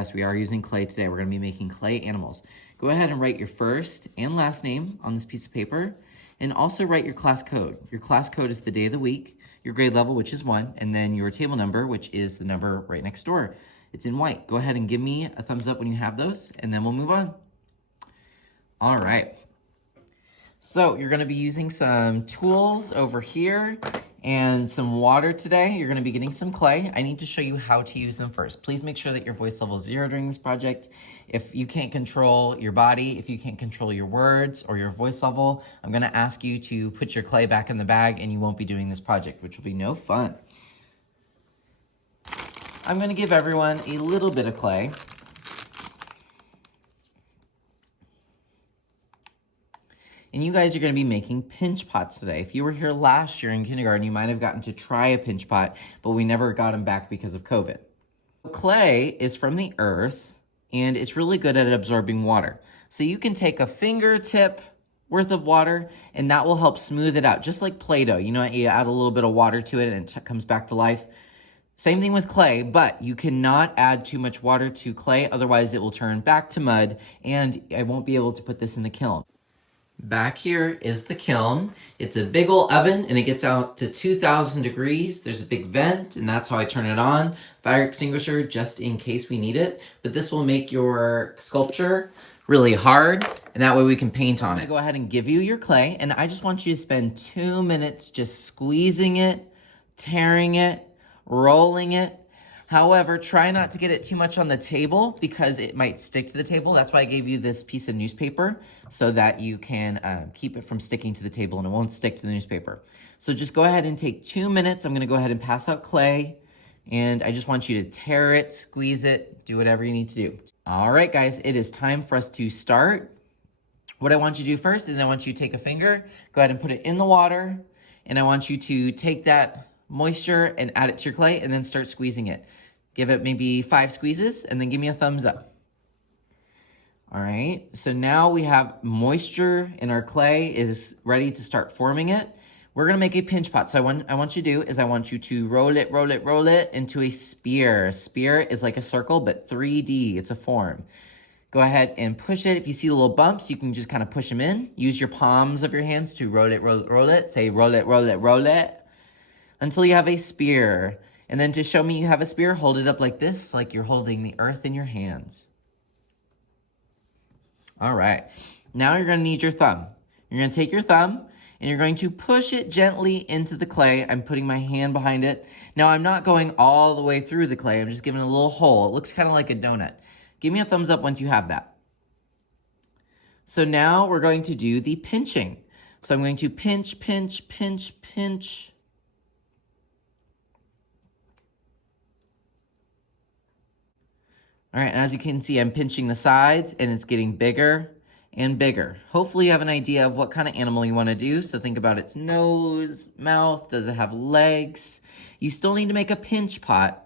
Yes, we are using clay today. We're going to be making clay animals. Go ahead and write your first and last name on this piece of paper, and also write your class code. Your class code is the day of the week, your grade level, which is 1, and then your table number, which is the number right next door. It's in white. Go ahead and give me a thumbs up when you have those, and then we'll move on. All right. So you're going to be using some tools over here and some water today. You're going to be getting some clay. I need to show you how to use them first. Please make sure that your voice level is 0 during this project. If you can't control your body, if you can't control your words or your voice level, I'm going to ask you to put your clay back in the bag and you won't be doing this project, which will be no fun. I'm going to give everyone a little bit of clay. And you guys are going to be making pinch pots today. If you were here last year in kindergarten, you might have gotten to try a pinch pot, but we never got them back because of COVID. Clay is from the earth, and it's really good at absorbing water. So you can take a fingertip worth of water, and that will help smooth it out, just like Play-Doh. You know, you add a little bit of water to it, and it comes back to life. Same thing with clay, but you cannot add too much water to clay, otherwise it will turn back to mud, and I won't be able to put this in the kiln. Back here is the kiln. It's a big old oven and it gets out to 2,000 degrees. There's a big vent and that's how I turn it on. Fire extinguisher just in case we need it. But this will make your sculpture really hard and that way we can paint on it. Go ahead and give you your clay and I just want you to spend 2 minutes just squeezing it, tearing it, rolling it. However, try not to get it too much on the table because it might stick to the table. That's why I gave you this piece of newspaper so that you can keep it from sticking to the table and it won't stick to the newspaper. So just go ahead and take 2 minutes. I'm gonna go ahead and pass out clay and I just want you to tear it, squeeze it, do whatever you need to do. All right, guys, it is time for us to start. What I want you to do first is I want you to take a finger, go ahead and put it in the water, and I want you to take that moisture and add it to your clay and then start squeezing it. Give it maybe 5 squeezes and then give me a thumbs up. All right, so now we have moisture and our clay is ready to start forming it. We're gonna make a pinch pot. So I want you to do is I want you to roll it into a spear. A spear is like a circle, but 3D, it's a form. Go ahead and push it. If you see the little bumps, you can just kind of push them in. Use your palms of your hands to roll it. Say roll it, until you have a spear. And then to show me you have a spear, hold it up like this, like you're holding the earth in your hands. All right, now you're gonna need your thumb. You're gonna take your thumb and you're going to push it gently into the clay. I'm putting my hand behind it. Now I'm not going all the way through the clay, I'm just giving it a little hole. It looks kind of like a donut. Give me a thumbs up once you have that. So now we're going to do the pinching. So I'm going to pinch. All right, and as you can see, I'm pinching the sides and it's getting bigger and bigger. Hopefully you have an idea of what kind of animal you want to do. So think about its nose, mouth, does it have legs? You still need to make a pinch pot.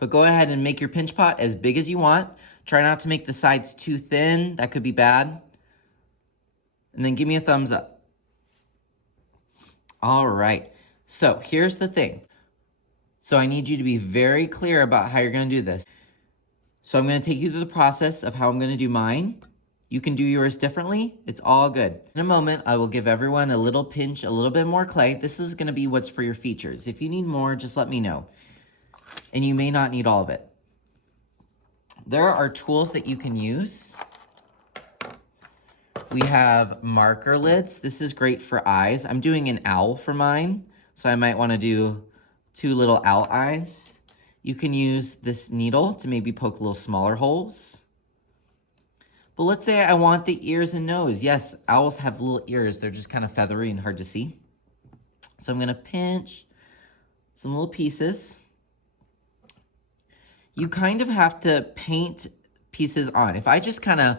But go ahead and make your pinch pot as big as you want. Try not to make the sides too thin, that could be bad. And then give me a thumbs up. All right, so here's the thing. So I need you to be very clear about how you're gonna do this. So I'm gonna take you through the process of how I'm gonna do mine. You can do yours differently, it's all good. In a moment, I will give everyone a little pinch, a little bit more clay. This is gonna be what's for your features. If you need more, just let me know. And you may not need all of it. There are tools that you can use. We have marker lids. This is great for eyes. I'm doing an owl for mine, so I might want to do 2 little owl eyes. You can use this needle to maybe poke little smaller holes. But let's say I want the ears and nose. Yes, owls have little ears. They're just kind of feathery and hard to see. So I'm going to pinch some little pieces. You kind of have to paint pieces on. If I just kind of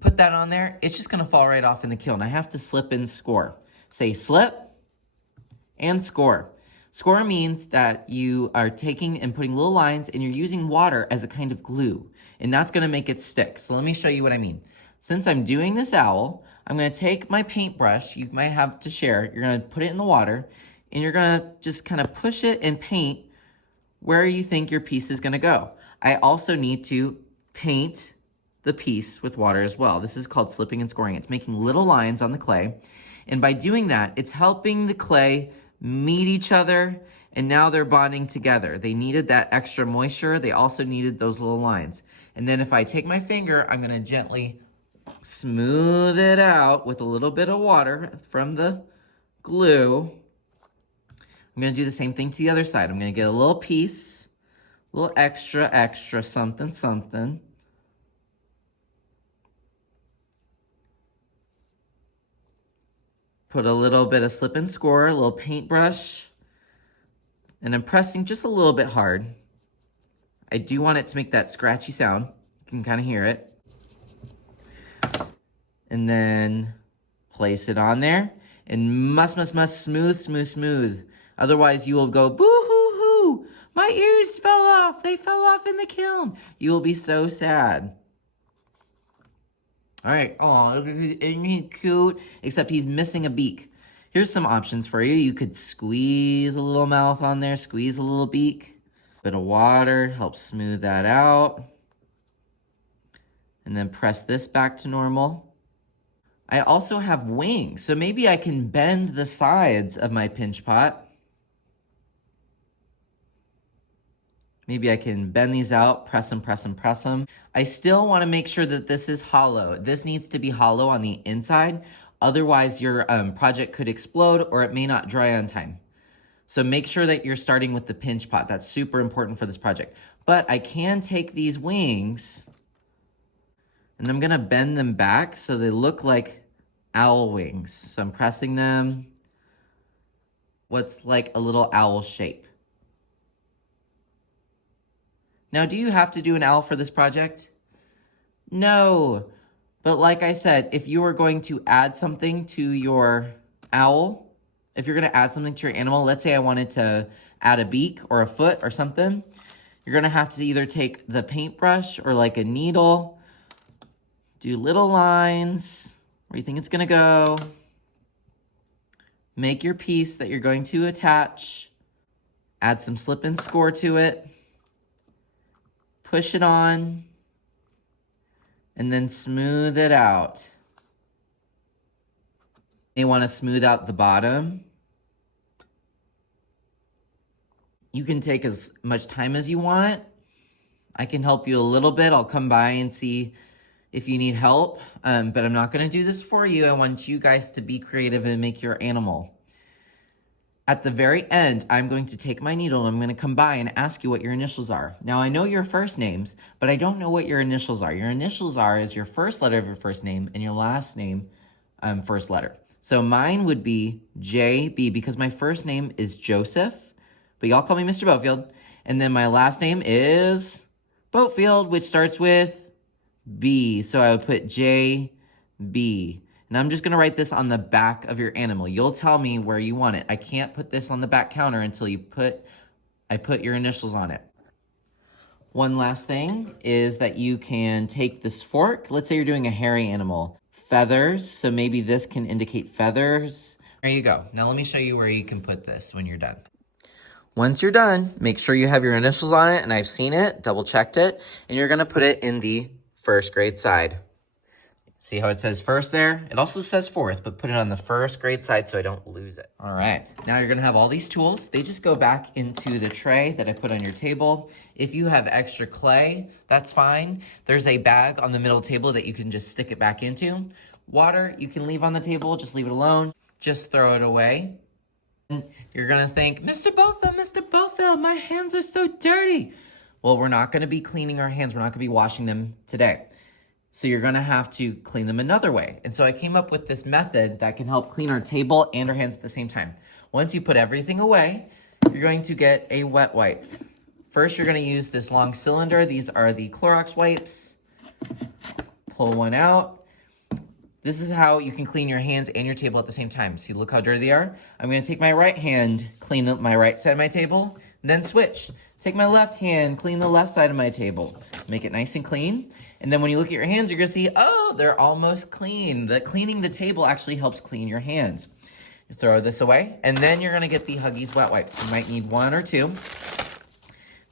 put that on there, it's just gonna fall right off in the kiln. I have to slip and score. Say slip and score. Score means that you are taking and putting little lines and you're using water as a kind of glue, and that's gonna make it stick. So let me show you what I mean. Since I'm doing this owl, I'm gonna take my paintbrush, you might have to share, you're gonna put it in the water, and you're gonna just kind of push it and paint where you think your piece is gonna go. I also need to paint the piece with water as well. This is called slipping and scoring. It's making little lines on the clay. And by doing that, it's helping the clay meet each other, and now they're bonding together. They needed that extra moisture. They also needed those little lines. And then if I take my finger, I'm gonna gently smooth it out with a little bit of water from the glue. I'm gonna do the same thing to the other side. I'm gonna get a little piece, a little extra something, something. Put a little bit of slip and score, a little paintbrush, and I'm pressing just a little bit hard. I do want it to make that scratchy sound. You can kind of hear it. And then place it on there, and must smooth. Otherwise you will go boo-hoo-hoo, my ears fell off, they fell off in the kiln. You will be so sad. All right, oh, look at him, isn't he cute? Except he's missing a beak. Here's some options for you. You could squeeze a little mouth on there, squeeze a little beak. Bit of water helps smooth that out. And then press this back to normal. I also have wings, so maybe I can bend the sides of my pinch pot. Maybe I can bend these out, press them. I still want to make sure that this is hollow. This needs to be hollow on the inside. Otherwise, your project could explode or it may not dry on time. So make sure that you're starting with the pinch pot. That's super important for this project. But I can take these wings and I'm gonna bend them back so they look like owl wings. So I'm pressing them. What's like a little owl shape. Now, do you have to do an owl for this project? No. But like I said, if you are going to add something to your owl, if you're gonna add something to your animal, let's say I wanted to add a beak or a foot or something, you're gonna have to either take the paintbrush or like a needle, do little lines where you think it's gonna go, make your piece that you're going to attach, add some slip and score to it, push it on, and then smooth it out. You want to smooth out the bottom. You can take as much time as you want. I can help you a little bit. I'll come by and see if you need help, but I'm not going to do this for you. I want you guys to be creative and make your animal. At the very end, I'm going to take my needle and I'm going to come by and ask you what your initials are. Now, I know your first names, but I don't know what your initials are. Your initials is your first letter of your first name and your last name, first letter. So mine would be JB because my first name is Joseph, but y'all call me Mr. Boatfield. And then my last name is Boatfield, which starts with B. So I would put JB. And I'm just gonna write this on the back of your animal. You'll tell me where you want it. I can't put this on the back counter until I put your initials on it. One last thing is that you can take this fork. Let's say you're doing a hairy animal. Feathers, so maybe this can indicate feathers. There you go. Now let me show you where you can put this when you're done. Once you're done, make sure you have your initials on it, and I've seen it, double checked it, and you're gonna put it in the first grade side. See how it says first there? It also says fourth, but put it on the first grade side so I don't lose it. All right, now you're gonna have all these tools. They just go back into the tray that I put on your table. If you have extra clay, that's fine. There's a bag on the middle table that you can just stick it back into. Water, you can leave on the table, just leave it alone. Just throw it away. And you're gonna think, Mr. Boatfield, my hands are so dirty. Well, we're not gonna be cleaning our hands. We're not gonna be washing them today. So you're gonna have to clean them another way. And so I came up with this method that can help clean our table and our hands at the same time. Once you put everything away, you're going to get a wet wipe. First, you're gonna use this long cylinder. These are the Clorox wipes. Pull one out. This is how you can clean your hands and your table at the same time. See, look how dirty they are. I'm gonna take my right hand, clean up my right side of my table, then switch. Take my left hand, clean the left side of my table. Make it nice and clean. And then when you look at your hands, you're gonna see, oh, they're almost clean. Cleaning the table actually helps clean your hands. You throw this away, and then you're gonna get the Huggies wet wipes. You might need 1 or 2.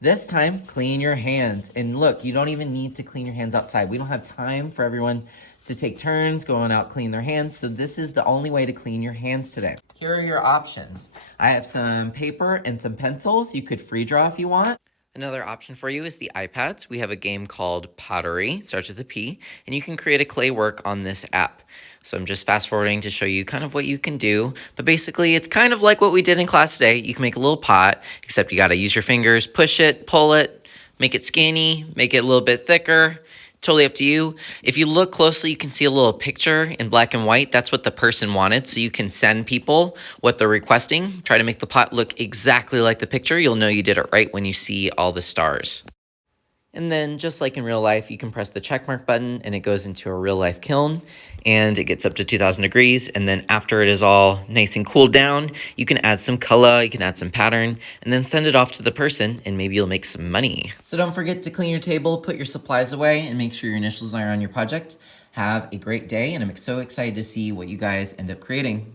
This time, clean your hands. And look, you don't even need to clean your hands outside. We don't have time for everyone to take turns going out clean their hands. So this is the only way to clean your hands today. Here are your options. I have some paper and some pencils. You could free draw if you want. Another option for you is the iPads. We have a game called Pottery, it starts with a P, and you can create a clay work on this app. So I'm just fast forwarding to show you kind of what you can do. But basically, it's kind of like what we did in class today. You can make a little pot, except you got to use your fingers, push it, pull it, make it skinny, make it a little bit thicker. Totally up to you. If you look closely, you can see a little picture in black and white. That's what the person wanted. So you can send people what they're requesting. Try to make the pot look exactly like the picture. You'll know you did it right when you see all the stars. And then just like in real life, you can press the checkmark button and it goes into a real life kiln and it gets up to 2000 degrees. And then after it is all nice and cooled down, you can add some color, you can add some pattern, and then send it off to the person and maybe you'll make some money. So don't forget to clean your table, put your supplies away, and make sure your initials are on your project. Have a great day, and I'm so excited to see what you guys end up creating.